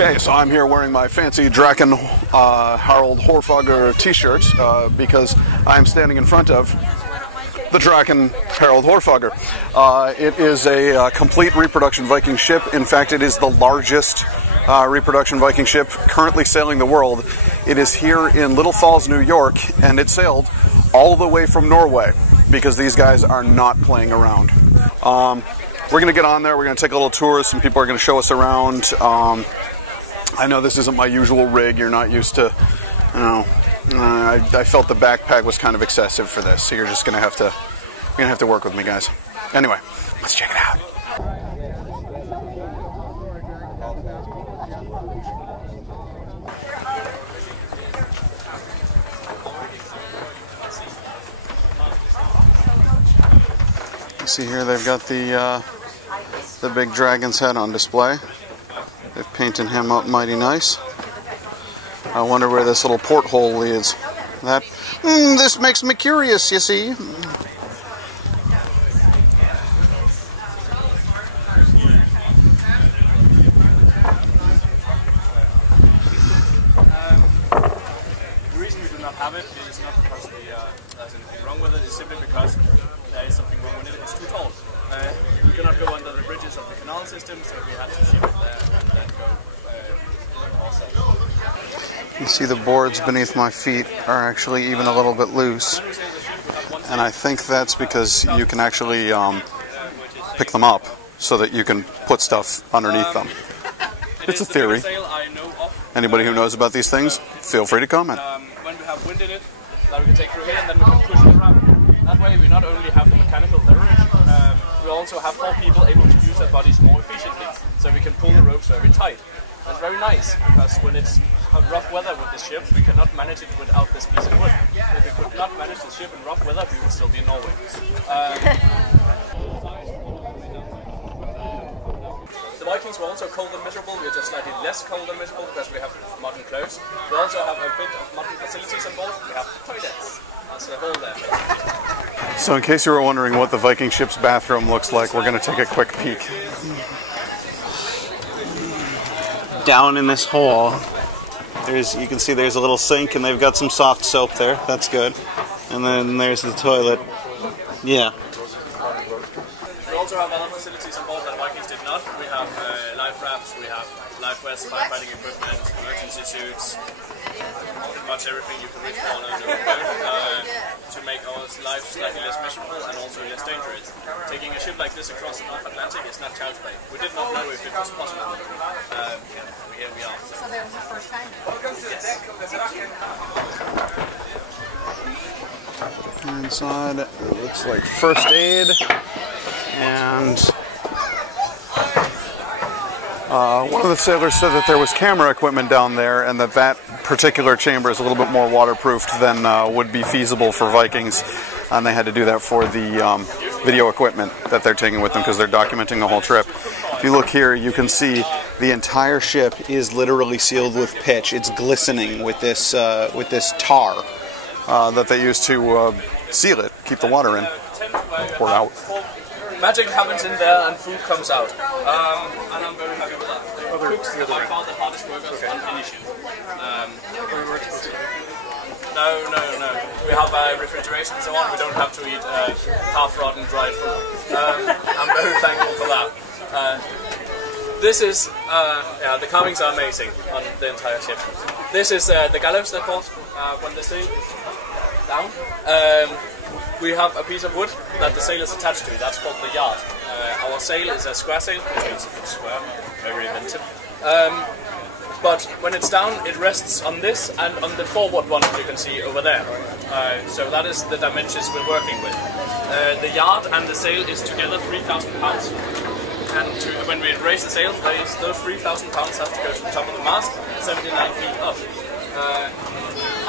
Okay, so I'm here wearing my fancy Draken Harald Hårfagre t-shirt because I'm standing in front of the Draken Harald Hårfagre. It is a complete reproduction Viking ship. In fact, it is the largest reproduction Viking ship currently sailing the world. It is here in Little Falls, New York, and it sailed all the way from Norway because these guys are not playing around. We're going to get on there, we're going to take a little tour, some people are going to show us around. I know this isn't my usual rig, you're not used to, you know, I felt the backpack was kind of excessive for this, so you're just going to have to work with me, guys. Anyway, let's check it out. You see here they've got the big dragon's head on display. They've painted him up mighty nice. I wonder where this little porthole leads. This makes me curious, you see. The reason we do not have it is not because there's anything wrong with it, it's simply because there is something wrong with it. It's too tall. We cannot go under the bridges of the canal system, so we have to ship it there and then go ourselves. You see the boards beneath my feet are actually even a little bit loose. And I think that's because you can actually pick them up so that you can put stuff underneath them. It's a theory. Anybody who knows about these things, feel free to comment. When we have wind in it, that we can take through here and then we can push it around. That way we not only have the mechanical leverage, we also have 4 people able to use their bodies more efficiently. So we can pull the ropes very tight. That's very nice, because when it's rough weather with this ship, we cannot manage it without this piece of wood. If we could not manage the ship in rough weather, we would still be in Norway. The Vikings were also cold and miserable. We are just slightly less cold and miserable because we have modern clothes. We also have a bit of modern facilities on board. We have toilets. That's the hole there. So in case you were wondering what the Viking ship's bathroom looks like, we're going to take a quick peek. Down in this hole, you can see there's a little sink and they've got some soft soap there. That's good. And then there's the toilet. Yeah. We also have other facilities on board that Vikings did not. We have life rafts, we have life vests, firefighting equipment, emergency suits, pretty much everything you can reach for on a boat to make our life slightly less miserable and also less dangerous. Taking a ship like this across the North Atlantic is not child's play. We did not know if it was possible. Here we are. So that was the first time? Yes. Inside, it looks like first aid, and one of the sailors said that there was camera equipment down there and that particular chamber is a little bit more waterproofed than would be feasible for Vikings, and they had to do that for the video equipment that they're taking with them because they're documenting the whole trip. If you look here, you can see the entire ship is literally sealed with pitch. It's glistening with this tar that they use to seal it, keep the water in, pour out. Magic happens in there and food comes out. And I'm very happy with that. Cooks are by far the hardest workers on any ship. No. We have refrigeration and so on. We don't have to eat half-rotten dried food. I'm very thankful for that. This is, the carvings are amazing on the entire ship. This is the gallows, they're called, when they sail down. We have a piece of wood that the sail is attached to. That's called the yard. Our sail is a square sail, which means it's square, very inventive. But when it's down, it rests on this and on the forward one you can see over there. So that is the dimensions we're working with. The yard and the sail is together 3,000 pounds. And when we raise the sail, those 3,000 pounds have to go to the top of the mast, 79 feet up.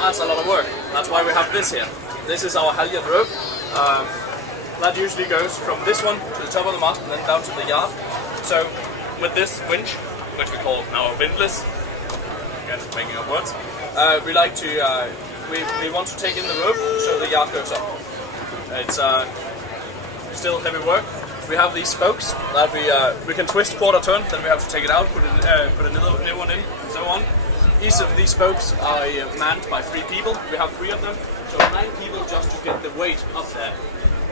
That's a lot of work. That's why we have this here. This is our halyard rope. That usually goes from this one to the top of the mast and then down to the yard. So with this winch, which we call now a windlass, again making up words, we like to we want to take in the rope so the yard goes up. It's still heavy work. we have these spokes that we can twist quarter turn, then we have to take it out, put another new one in, and so on. Each of these spokes are manned by 3 people. We have 3 of them, so 9 people just to get the weight up there.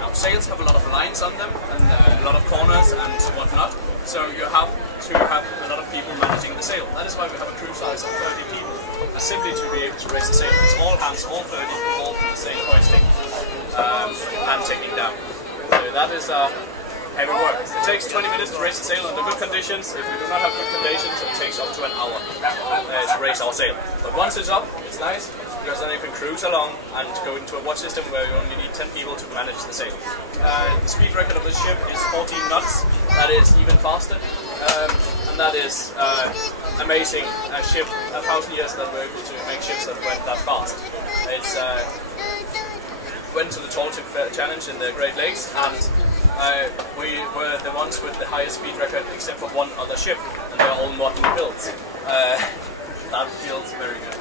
Now, sails have a lot of lines on them and a lot of corners and whatnot, so you have to have a lot of people managing the sail. That is why we have a crew size of 30 people, simply to be able to raise the sail. It's all hands, all 30 involved in the same hoisting and taking down. So that is heavy work. It takes 20 minutes to raise the sail under good conditions. If we do not have good conditions, it takes up to an hour to raise our sail. But once it's up, it's nice, because then you can cruise along and go into a watch system where you only need 10 people to manage the sail. The speed record of this ship is 14 knots. That is even faster. And that is amazing. A ship, 1,000 years that we're able to make ships that went that fast. It's went to the Tall Ship Challenge in the Great Lakes, and we were the ones with the highest speed record except for one other ship, and they're all modern builds. That feels very good.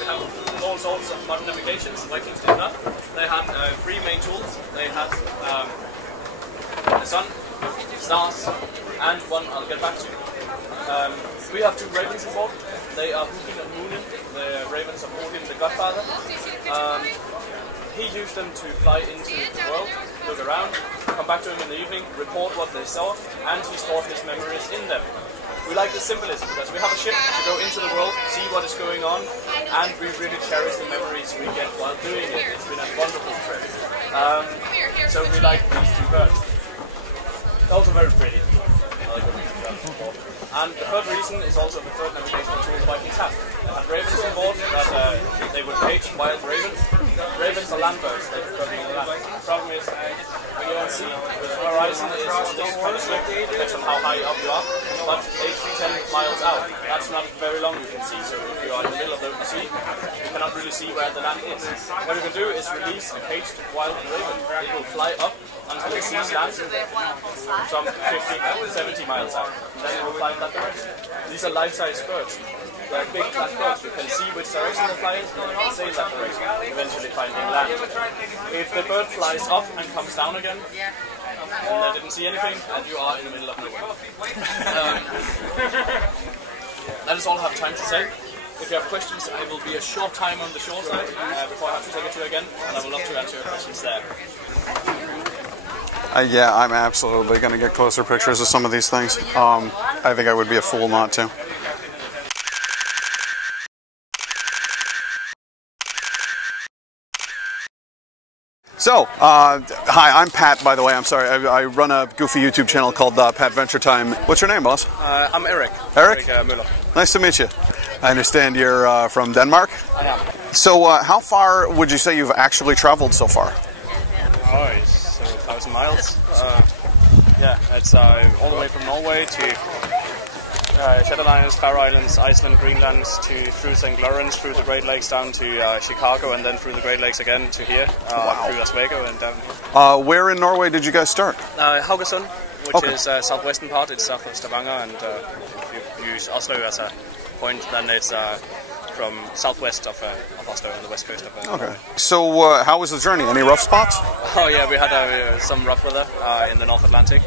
We have all sorts of modern navigations. Vikings did that. They had 3 main tools. They had the sun, stars, and one I'll get back to. We have 2 ravens on board. They are Hugin and Moonin. The ravens are Odin, the godfather. He used them to fly into the world, look around, come back to him in the evening, report what they saw, and he stored his memories in them. We like the symbolism because we have a ship to go into the world, see what is going on, and we really cherish the memories we get while doing it. It's been a wonderful trip. So we like these 2 birds. They're also very pretty. I like what these birds on board. And the third reason is also the third navigational tool the Vikings have. They had ravens on board that they would cage wild ravens. Ravens are land birds, they prefer being on land. The problem is, when you're on sea, the horizon is this kind of slim, depends on how high up you are, but 8 to 10 miles out, that's not very long you can see. So if you are in the middle of the open sea, you cannot really see where the land is. What you can do is release a caged wild raven. It will fly up until it sees land some 50, 70 miles out. Then it will fly in that direction. These are life-size birds. They're big flat birds. You can see which direction they're flying, stay in that direction, eventually finding land. If the bird flies up and comes down again, and they didn't see anything, and you are in the middle of nowhere. That is all I have time to say. If you have questions, I will be a short time on the shore side before I have to take it to you again, and I would love to answer your questions there. Yeah, I'm absolutely going to get closer pictures of some of these things. I think I would be a fool not to. So, hi, I'm Pat, by the way. I'm sorry. I run a goofy YouTube channel called Patventure Time. What's your name, boss? I'm Eric. Eric? Müller. Nice to meet you. I understand you're from Denmark? I am. So, how far would you say you've actually traveled so far? Oh, it's 1,000 miles. Yeah, it's all the way from Norway to Shetland Islands, Faroe Islands, Iceland, Greenland, through St. Lawrence, through the Great Lakes down to Chicago, and then through the Great Lakes again to here, through Oswego and down here. Where in Norway did you guys start? Haugesund, which is southwestern part. It's south of Stavanger, and if you use Oslo as a point, then it's from southwest of Oslo on the west coast of Okay. So how was the journey? Any rough spots? Oh yeah, we had some rough weather in the North Atlantic.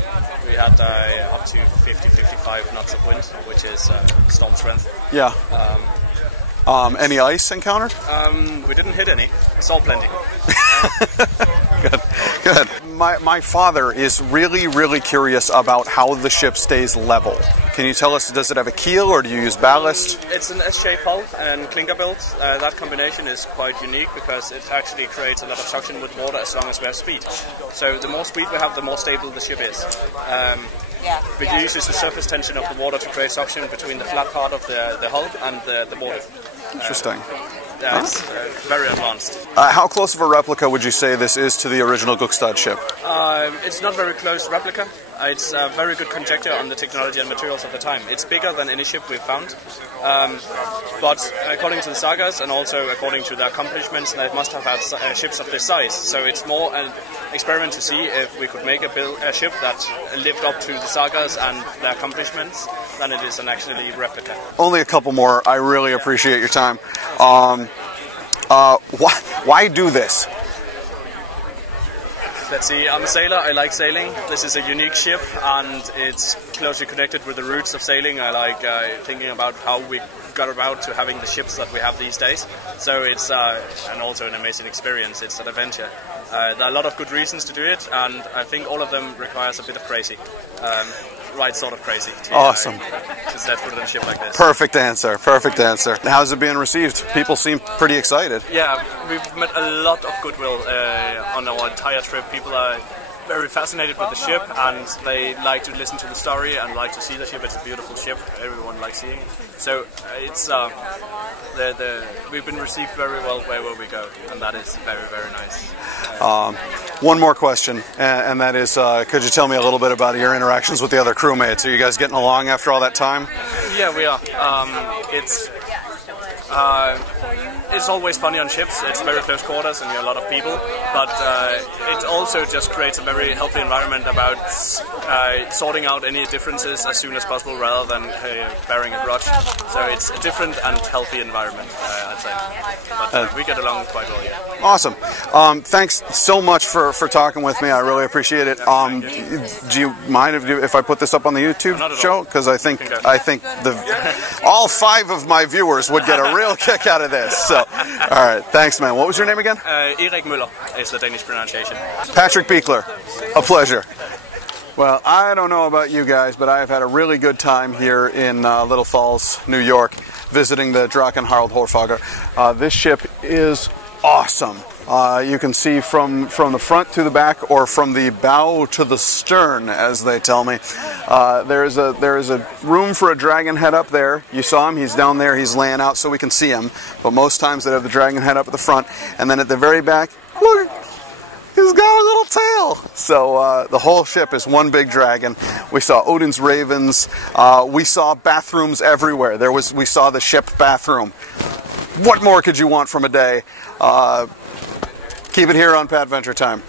We had up to 50-55 knots of wind, which is storm strength. Yeah. Any ice encountered? We didn't hit any. Saw plenty. Good, good. My father is really curious about how the ship stays level. Can you tell us, does it have a keel or do you use ballast? It's an S-shaped hull and clinker built. That combination is quite unique because it actually creates a lot of suction with water as long as we have speed. So the more speed we have, the more stable the ship is. It uses the surface tension of the water to create suction between the flat part of the hull and the water. Interesting. It's very advanced. How close of a replica would you say this is to the original Gokstad ship? It's not very close replica. It's a very good conjecture on the technology and materials of the time. It's bigger than any ship we've found, but according to the sagas and also according to the accomplishments, they must have had ships of this size. So it's more an experiment to see if we could make a ship that lived up to the sagas and the accomplishments than it is an actually replica. Only a couple more. I really appreciate your time. Why do this? Let's see, I'm a sailor, I like sailing. This is a unique ship and it's closely connected with the roots of sailing. I like thinking about how we got about to having the ships that we have these days. So it's and also an amazing experience, it's an adventure. There are a lot of good reasons to do it, and I think all of them requires a bit of crazy. Right sort of crazy. Awesome. To set foot on a ship like this. Perfect answer, perfect answer. How's it being received? People seem pretty excited. Yeah, we've met a lot of goodwill on our entire trip. People are very fascinated with the ship and they like to listen to the story and like to see the ship. It's a beautiful ship, everyone likes seeing it. So it's we've been received very well wherever we go, and that is very, very nice. One more question, and that is, could you tell me a little bit about your interactions with the other crewmates? Are you guys getting along after all that time? Yeah, we are. It's always funny on ships. It's very close quarters and you're a lot of people, but it also just creates a very healthy environment about sorting out any differences as soon as possible rather than bearing a grudge. So it's a different and healthy environment, I'd say. But we get along quite well, yeah. Awesome. Thanks so much for talking with me. I really appreciate it. Do you mind if I put this up on the YouTube show? Because I think all 5 of my viewers would get a real kick out of this. So, all right, thanks, man. What was your name again? Erik Møller is the Danish pronunciation. Patrick Beekler, a pleasure. Well, I don't know about you guys, but I have had a really good time here in Little Falls, New York, visiting the Draken Harald Hårfagre. This ship is awesome. You can see from the front to the back, or from the bow to the stern, as they tell me. There is a room for a dragon head up there. You saw him, he's down there, he's laying out so we can see him. But most times they have the dragon head up at the front, and then at the very back, look, he's got a little tail. So the whole ship is one big dragon. We saw Odin's ravens. We saw bathrooms everywhere. We saw the ship bathroom. What more could you want from a day? Keep it here on Patventure Time.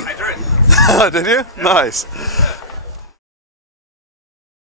I drew it. Did you? Nice.